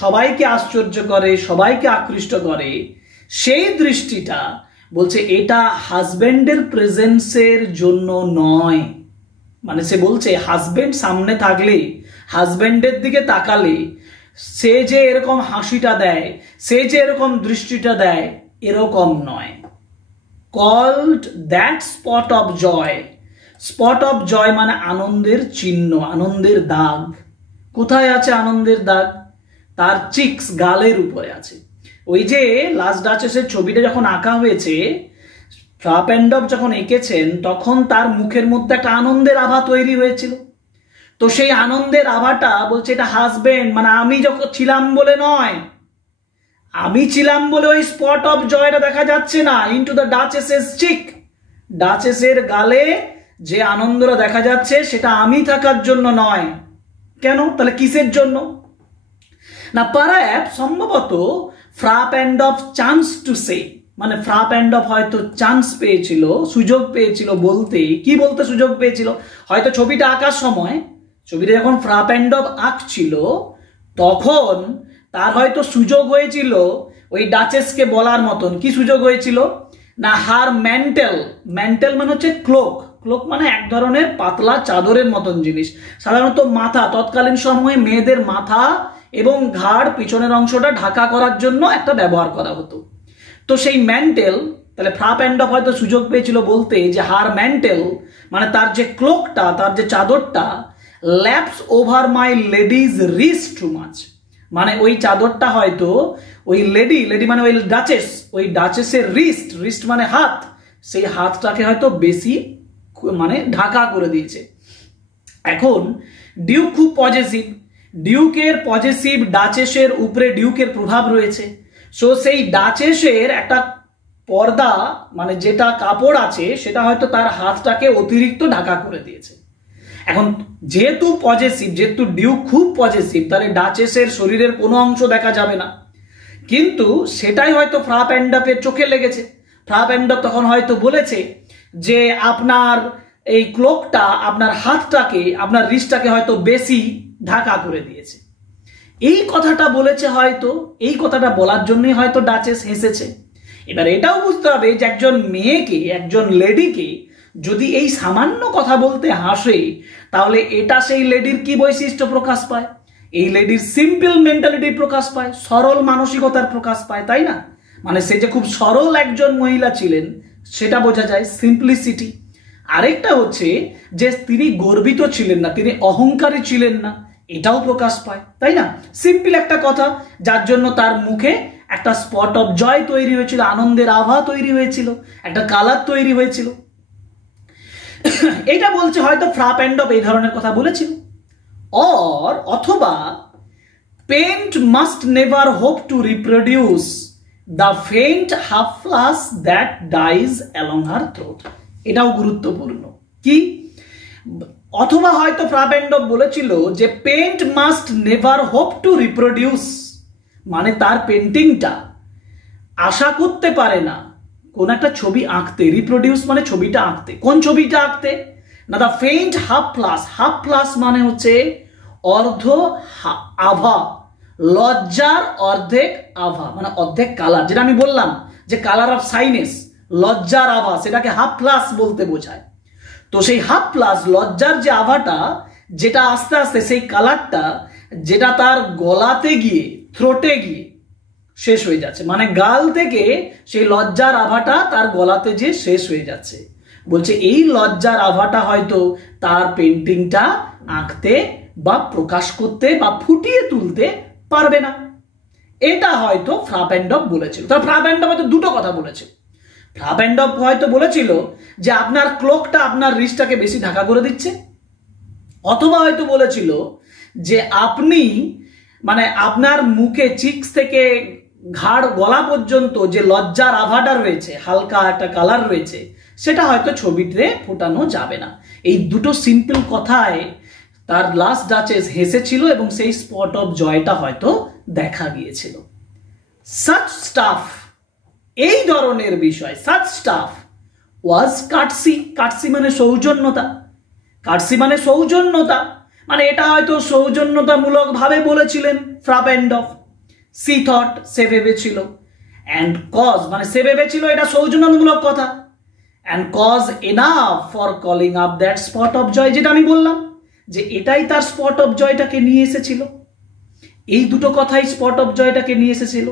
সবাইকে আশ্চর্য করে, সবাইকে আকৃষ্ট করে, সেই দৃষ্টিটা বলছে এটা হাজবেন্ডের প্রেজেন্সের জন্য নয়। মানে সে বলছে হাজবেন্ড সামনে থাকলে, হাজবেন্ডের দিকে তাকালে সে যে এরকম হাসিটা দেয়, সে যে এরকম দৃষ্টিটা দেয়, এরকম নয়। Called that spot of joy, spot of joy মানে আনন্দের চিহ্ন, আনন্দের দাগ। কোথায় আছে আনন্দের দাগ? তার চিক্স, গালের উপরে আছে। ওই যে লাস্ট ডাচেসের ছবিটা যখন আঁকা হয়েছে, ফ্রাপেন্ডভ যখন এঁকেছেন, তখন তার মুখের মধ্যে একটা আনন্দের আভা তৈরি হয়েছিল। তো সেই আনন্দের আভাটা বলছে এটা হাজবেন্ড, মানে আমি যখন ছিলাম বলে নয়, আমি ছিলাম বলে ওই স্পট অফ জয়টা দেখা যাচ্ছে না। ইনটু দ্য ডাচেসেস চিক, ডাচেসের গালে যে আনন্দটা দেখা যাচ্ছে সেটা আমি থাকার জন্য নয়। কেন? তাহলে কিসের জন্য? না, পারহ্যাপস, সম্ভবত ফ্রাপেন্ডভ চান্স টু সে, মানে ফ্রাপেন্ডভ হয়তো চান্স পেয়েছিল, সুযোগ পেয়েছিল বলতে। কি বলতে সুযোগ পেয়েছিল? হয়তো ছবিটা আঁকার সময়, ছবিটা যখন ফ্রাপেন্ডভ আঁকছিল, তখন তার হয়তো সুযোগ হয়েছিল ওই ডাচেসকে বলার মতন। কি সুযোগ হয়েছিল? না, হার ম্যান্টেল, ম্যান্টেল মানে হচ্ছে ক্লোক, ক্লোক মানে এক ধরনের পাতলা চাদরের মতন জিনিস। সাধারণত মাথা, তৎকালীন সময়ে মেয়েদের মাথা এবং ঘাড়, পিছনের অংশটা ঢাকা করার জন্য একটা ব্যবহার করা হতো। তো সেই ম্যান্টেল, তাহলে ফ্রাপেন্ডভ হয়তো সুযোগ পেয়েছিল বলতে যে হার ম্যান্টেল মানে তার যে ক্লোকটা, তার যে চাদরটা, laps over my lady's wrist too much, মানে ওই চাদরটা হয়তো ওই লেডি, লেডি মানে ওই ডাচেস, ওই ডাচেসের রিস্ট, রিস্ট মানে হাত, সেই হাতটাকে হয়তো বেশি মানে ঢাকা করে দিয়েছে। এখন ডিউক খুব পজেসিভ, ডিউকের পজেসিভ ডাচেসের উপরে ডিউকের প্রভাব রয়েছে। সো সেই ডাচেসের একটা পর্দা মানে যেটা কাপড় আছে সেটা হয়তো তার হাতটাকে অতিরিক্ত ঢাকা করে দিয়েছে। এখন যেহেতু পজেসিভ, যেহেতু ডিউক খুব পজেসিভ, তাহলে ডাচেসের শরীরের কোনো অংশ দেখা যাবে না। কিন্তু সেটাই হয়তো ফ্রাপেন্ডভের চোখে লেগেছে। ফ্রাপেন্ডভ তখন হয়তো বলেছে যে আপনার এই ক্লোকটা আপনার হাতটাকে, আপনার রিস্টটাকে হয়তো বেশি ঢাকা করে দিয়েছে। এই কথাটা বলেছে হয়তো, এই কথাটা বলার জন্যই হয়তো ডাচেস হেসেছে। এবার এটাও বুঝতে হবে যে একজন মেয়েকে, একজন লেডিকে যদি এই সামান্য কথা বলতে হাসে, তাহলে এটা সেই লেডির কি বৈশিষ্ট্য প্রকাশ পায়? এই লেডির সিম্পল মেন্টালিটি প্রকাশ পায়, সরল মানসিকতার প্রকাশ পায়, তাই না? মানে সে যে খুব সরল একজন মহিলা ছিলেন সেটা বোঝা যায়, সিম্পলিসিটি। আরেকটা হচ্ছে যে তিনি গর্বিত ছিলেন না, তিনি অহংকারী ছিলেন না, এটাও প্রকাশ পায়, তাই না? সিম্পল একটা কথা, যার জন্য তার মুখে একটা স্পট অফ জয় তৈরি হয়েছিল, আনন্দের আভা তৈরি হয়েছিল, একটা কালার তৈরি হয়েছিল। এটা বলছে হয়তো ফ্রা পেন্ডপ এই ধরনের কথা বলেছিল। অথবা paint must never hope to reproduce the faint half flush that dies along her throat. এটাও গুরুত্বপূর্ণ। কি? অথবা হয়তো ফ্রা পেন্ডপ বলেছিল যে paint must never hope to reproduce, মানে তার পেন্টিংটা আশা করতে পারে না কোন একটা ছবি আঁকতে। রিপ্রোডিউস মানে ছবিটা আঁকতে। কোন ছবিটা আঁকতে না? The faint half plus. Half plus মানে হচ্ছে অর্ধ আভা, লজ্জার অর্ধেক আভা, মানে অর্ধেক কালার। যেটা আমি বললাম যে কালার অফ সাইনেস, লজ্জার আভা, সেটাকে হাফ প্লাস বলতে বোঝায়। তো সেই হাফ প্লাস লজ্জার যে আভাটা, যেটা আস্তে আস্তে সেই কালারটা যেটা তার গলাতে গিয়ে, থ্রোটে গিয়ে শেষ হয়ে যাচ্ছে, মানে গাল থেকে সেই লজ্জার আভাটা তার গলাতে যে শেষ হয়ে যাচ্ছে। বলছে এই লজ্জার আভাটা হয়তো তার পেন্টিংটা আঁকতে বা প্রকাশ করতে বা ফুটিয়ে তুলতে পারবে না। এটা হয়তো ফ্রা পেন্ডপ বলেছিল। তার ফ্রা পেন্ডপ হয়তো দুটো কথা বলেছে। ফ্রা পেন্ডপ হয়তো বলেছিল যে আপনার ক্লোকটা আপনার রিস্টটাকে বেশি ঢাকা করে দিচ্ছে, অথবা হয়তো বলেছিল যে আপনি মানে আপনার মুখে চিক্স থেকে ঘাড় গলা পর্যন্ত যে লজ্জার আভাটা রয়েছে, হালকা একটা কালার রয়েছে, সেটা হয়তো ছবিতে ফোটানো যাবে না। এই দুটো সিম্পল কথায় তার লাস্ট ডাচেস হেসেছিল এবং সেই স্পট অফ জয়টা হয়তো দেখা গিয়েছিল। সাচ স্টাফ, এই ধরনের বিষয়, সাচ স্টাফ ওয়াজ কাটসি। কাটসি মানে সৌজন্যতা। কাটসি মানে সৌজন্যতা, মানে এটা হয়তো সৌজন্যতামূলক ভাবে বলেছিলেন ফ্রা পেন্ডপ। সি থট, সে ভেবেছিল। অ্যান্ড কজ মানে সে ভেবেছিল এটা সৌজন্যতামূলক কথা। And cause enough for calling up that spot of joy, যেটা আমি বললাম যে এটাই তার স্পট অফ জয়টাকে নিয়ে এসেছিল। এই দুটো কথাই স্পট অফ জয়টাকে নিয়ে এসেছিল।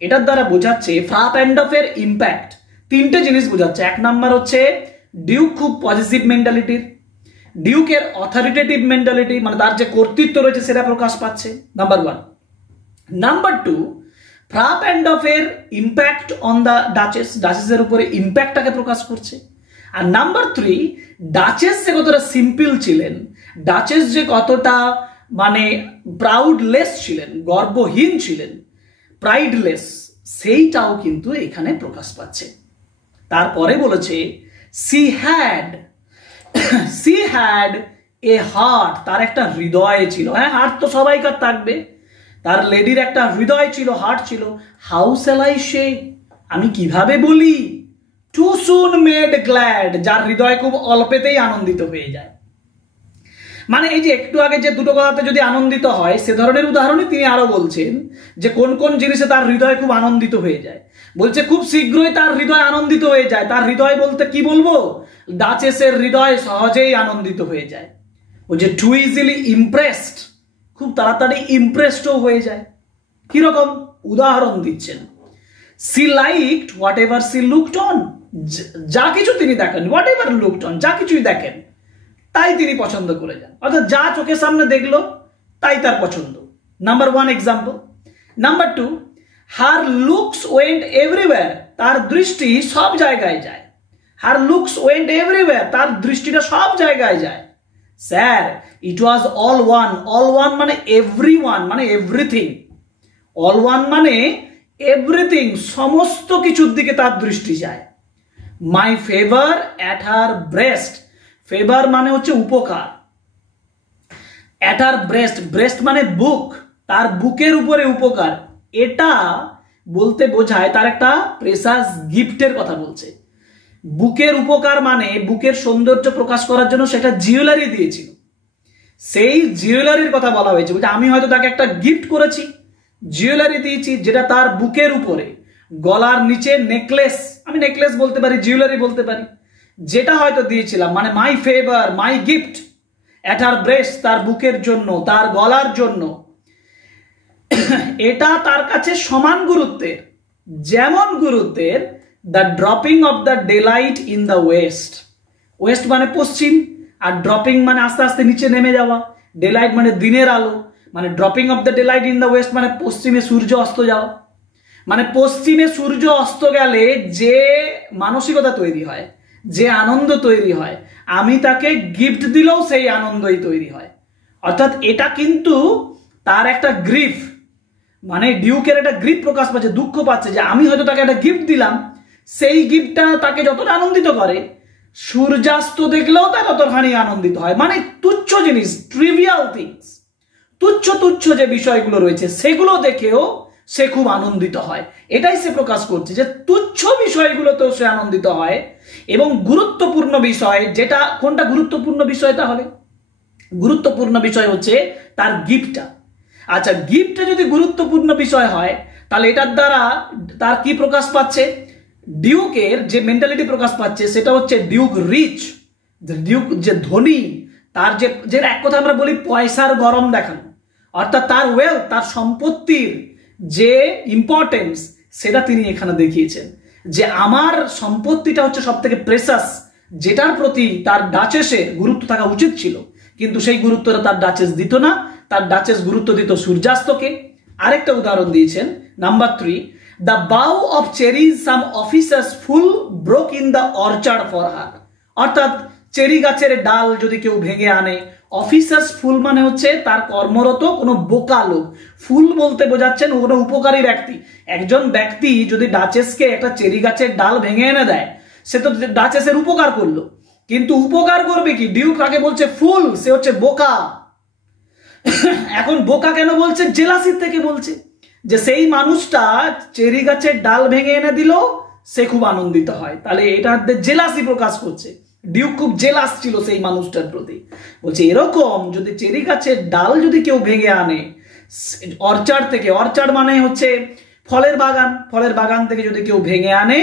এটার দ্বারা বোঝাচ্ছে ফ্রা পেন্ডপের ইম্প্যাক্ট। তিনটে জিনিস বোঝাচ্ছে। এক নাম্বার হচ্ছে ডিউক খুব পজিটিভ মেন্টালিটির, ডিউকের অথরিটেটিভ মেন্টালিটি, মানে তার যে কর্তৃত্ব রয়েছে সেটা প্রকাশ পাচ্ছে, number one. Number two, Fra পেন্ডপের ইম্প্যাক্ট অন দ্য ডাচেস, ডাচেসের উপরে ইম্প্যাক্টটাকে প্রকাশ করছে। আর নাম্বার থ্রি, ডাচেস যে কতটা সিম্পল ছিলেন, ডাচেস যে কতটা মানে প্রাউডলেস ছিলেন, গর্বহীন ছিলেন, প্রাইডলেস, সেইটাও কিন্তু এখানে প্রকাশ পাচ্ছে। তারপরে বলেছে সি হ্যাড এ হার্ট, তার একটা হৃদয় ছিল। হ্যাঁ, হার্ট তো সবাইকার থাকবে, তার লেডির একটা হৃদয় ছিল, হার্ট ছিল। হাউ শ্যাল আই সে, আমি কিভাবে বলি? টু সুন মেড গ্ল্যাড, যার হৃদয় খুব অল্পেতেই আনন্দিত হয়ে যায়। মানে এই যে একটু আগে যে দুটো কথাতে যদি আনন্দিত হয়, সে ধরনের উদাহরণই তিনি আরো বলছেন যে কোন কোন জিনিসে তার হৃদয় খুব আনন্দিত হয়ে যায়। বলছে খুব শীঘ্রই তার হৃদয় আনন্দিত হয়ে যায়। তার হৃদয় বলতে কি বলবো? ডাচেসের হৃদয় সহজেই আনন্দিত হয়ে যায়। বলছে টু ইজিলি ইমপ্রেসড, খুব তাড়াতাড়ি ইমপ্রেসডও হয়ে যায়। কিরকম? উদাহরণ দিচ্ছেন। She liked whatever she looked on, যা কিছু তিনি দেখেন, হোয়াট এভার লুকড অন, যা কিছুই দেখেন তাই তিনি পছন্দ করে যান, অর্থাৎ যা চোখের সামনে দেখলো তাই তার পছন্দ। Number one example. Number two, her looks went everywhere, তার দৃষ্টি সব জায়গায় যায়। হার লুকস ওয়েন্ট এভরিওয়্যার, তার দৃষ্টিটা সব জায়গায় যায়। Sir, it was all one. All one মানে এভরি ওয়ান, মানে এভরিথিং। অল ওয়ান মানে এভরিথিং, সমস্ত কিছুর দিকে তার দৃষ্টি যায়। My favour at her breast, favour মানে হচ্ছে উপকার, অ্যাট হার ব্রেস্ট, ব্রেস্ট মানে বুক, তার বুকের উপরে উপকার। এটা বলতে বোঝায় তার একটা প্রেসাস গিফটের কথা বলছে। বুকের উপকার মানে বুকের সৌন্দর্য প্রকাশ করার জন্য সেটা জুয়েলারি দিয়েছিল, সেই জুয়েলারির কথা বলা হয়েছে। বলছে আমি হয়তো তাকে একটা গিফট করেছি, জুয়েলারি দিয়েছি, যেটা তার বুকের উপরে, গলার নিচে নেকলেস, আমি নেকলেস বলতে পারি, জুয়েলারি বলতে পারি, যেটা হয়তো দিয়েছিলাম। মানে my favour, my gift at her breast, তার বুকের জন্য, তার গলার জন্য। এটা তার কাছে সমান গুরুত্বের। যেমন গুরুত্বের the dropping of the daylight in the west. West মানে পশ্চিম, আর ড্রপিং মানে আস্তে আস্তে নিচে নেমে যাওয়া, ডেলাইট মানে দিনের আলো, মানে dropping of the daylight in the west মানে পশ্চিমে সূর্য অস্ত যাওয়া। মানে পশ্চিমে সূর্য অস্ত গেলে যে মানসিকতা তৈরি হয়, যে আনন্দ তৈরি হয়, আমি তাকে গিফট দিলেও সেই আনন্দই তৈরি হয়। অর্থাৎ এটা কিন্তু তার একটা গ্রিফ, মানে ডিউকের একটা গ্রিফ প্রকাশ পাচ্ছে, দুঃখ পাচ্ছে যে আমি হয়তো তাকে একটা গিফট দিলাম, সেই গিফটটা তাকে যতটা আনন্দিত করে, সূর্যাস্ত দেখলেও তা ততখানি আনন্দিত হয়। মানে তুচ্ছ জিনিস, ট্রিভিয়াল থিংস, তুচ্ছ তুচ্ছ যে বিষয়গুলো রয়েছে সেগুলো দেখেও সে খুব আনন্দিত হয়। এটাই সে প্রকাশ করছে যে তুচ্ছ বিষয়গুলোতেও সে আনন্দিত হয়, এবং গুরুত্বপূর্ণ বিষয় যেটা, কোনটা গুরুত্বপূর্ণ বিষয়? তাহলে গুরুত্বপূর্ণ বিষয় হচ্ছে তার গিফটটা। আচ্ছা, গিফটটা যদি গুরুত্বপূর্ণ বিষয় হয় তাহলে এটার দ্বারা তার কি প্রকাশ পাচ্ছে? ডিউকের যে মেন্টালিটি প্রকাশ পাচ্ছে সেটা হচ্ছে ডিউক রিচ, ডিউক যে ধনী, তার যে এক কথা আমরা বলি পয়সার গরম দেখানো, অর্থাৎ তার ওয়েলথ, তার সম্পত্তির যে ইম্পর্টেন্স সেটা তিনি এখানে দেখিয়েছেন, যে আমার সম্পত্তিটা হচ্ছে সব থেকে প্রেসাস, যেটার প্রতি তার ডাচেসের গুরুত্ব থাকা উচিত ছিল, কিন্তু সেই গুরুত্বটা তার ডাচেস দিত না। তার ডাচেস গুরুত্ব দিত সূর্যাস্তকে। আরেকটা উদাহরণ দিয়েছেন, নাম্বার 3, দ্য বাউ of cherries some officers full broke in the orchard for her. অর্থাৎ চেরি গাছের ডাল যদি কেউ ভেঙে আনে, অফিসার্স ফুল মানে হচ্ছে তার কর্মরত কোনো বোকা লোক, ফুল বলতে বোঝাচ্ছেন কোনো উপকারী ব্যক্তি। একজন ব্যক্তি যদি ডাচেসকে একটা চেরি গাছের ডাল ভেঙে এনে দেয়, সে তো ডাচেসের উপকার করলো, কিন্তু উপকার করবে কি? ডিউক তাকে বলছে ফুল, সে হচ্ছে বোকা। এখন বোকা কেন বলছে? জেলাসির থেকে বলছে যে সেই মানুষটা চেরি গাছের ডাল ভেঙে এনে দিল, সে খুব আনন্দিত হয়। তাহলে এটা জেলাসি প্রকাশ করছে, ডিউক খুব জেলাস ছিল সেই মানুষটার প্রতি। বলছে এরকম যদি চেরি গাছের ডাল যদি কেউ ভেঙে আনে অর্চার্ড থেকে, অর্চার্ড মানে হচ্ছে ফলের বাগান, ফলের বাগান থেকে যদি কেউ ভেঙে আনে,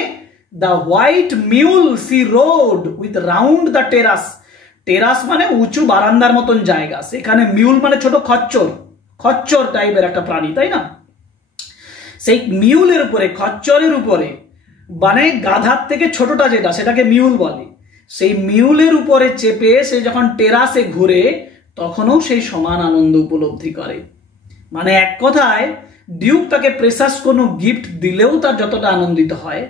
the white mule she rode with round the terrace. Terrace মানে উঁচু বারান্দার মতন জায়গা, সেখানে মিউল মানে ছোট খচ্চর, খচ্চর টাইপের একটা প্রাণী, তাই না? সেই মিউলের উপরে, খচ্চরের উপরে, মানে গাধার থেকে ছোটটা যেটা, সেটাকে মিউল বলে। সেই মিউলের উপরে চেপে সে যখন টেরাসে ঘুরে, তখনও সেই সমান আনন্দ উপলব্ধি করে। মানে এক কথায় ডিউক তাকে প্রেসাস কোনো গিফট দিলেও তার যতটা আনন্দিত হয়,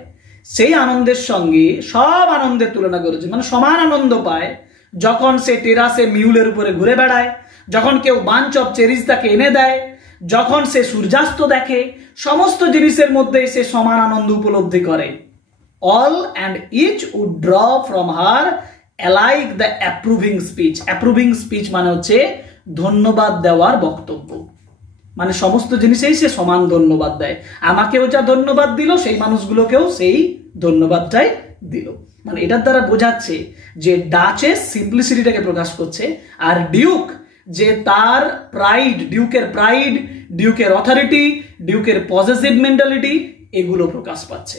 সেই আনন্দের সঙ্গে সব আনন্দের তুলনা করেছে, মানে সমান আনন্দ পায় যখন সে টেরাসে মিউলের উপরে ঘুরে বেড়ায়, যখন কেউ বাঞ্চ অফ চেরিজ তাকে এনে দেয়, যখন সে সূর্যাস্ত দেখে, সমস্ত জিনিসের মধ্যে সে সমান আনন্দ উপলব্ধি করে। All and each would draw from her alike the approving speech. Approving speech মানে হচ্ছে ধন্যবাদ দেওয়ার বক্তব্য, মানে সমস্ত জিনিসেই সে সমান ধন্যবাদ দেয়। আমাকেও যা ধন্যবাদ দিল, সেই মানুষগুলোকেও সেই ধন্যবাদটাই দিল। মানে এটার দ্বারা বোঝাচ্ছে যে ডাচেস সিম্পলিসিটিটাকে প্রকাশ করছে, আর ডিউক যে তার প্রাইড, ডিউকের অথরিটি, ডিউকের পজেসিভ মেন্টালিটি, এগুলো প্রকাশ পাচ্ছে।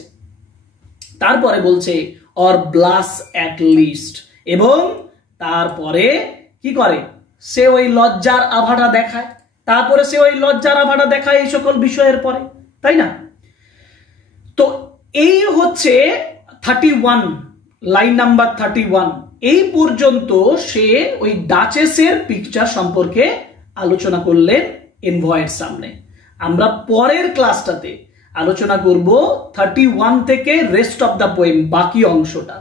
তারপরে বলছে অর ব্লাস অ্যাট লিস্ট, এবং তারপরে কি করে? সে ওই লজ্জার আভাটা দেখায়, তারপরে সে ওই লজ্জার আভাটা দেখায় এই সকল বিষয়ের পরে, তাই না? তো এই হচ্ছে 31, লাইন নাম্বার 31। এই পর্যন্ত সে ওই ডাচেসের পিকচার সম্পর্কে আলোচনা করলেন এনভয়ের সামনে। আমরা পরের ক্লাসটাতে আলোচনা করব 31 থেকে রেস্ট অফ দ্য পোয়েম, বাকি অংশটা।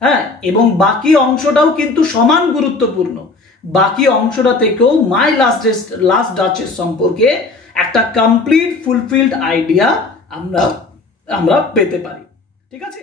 হ্যাঁ, এবং বাকি অংশটাও কিন্তু সমান গুরুত্বপূর্ণ। বাকি অংশটা থেকেও মাই লাস্ট ডাচেস সম্পর্কে একটা কমপ্লিট ফুলফিলড আইডিয়া আমরা পেতে পারি। ঠিক আছে।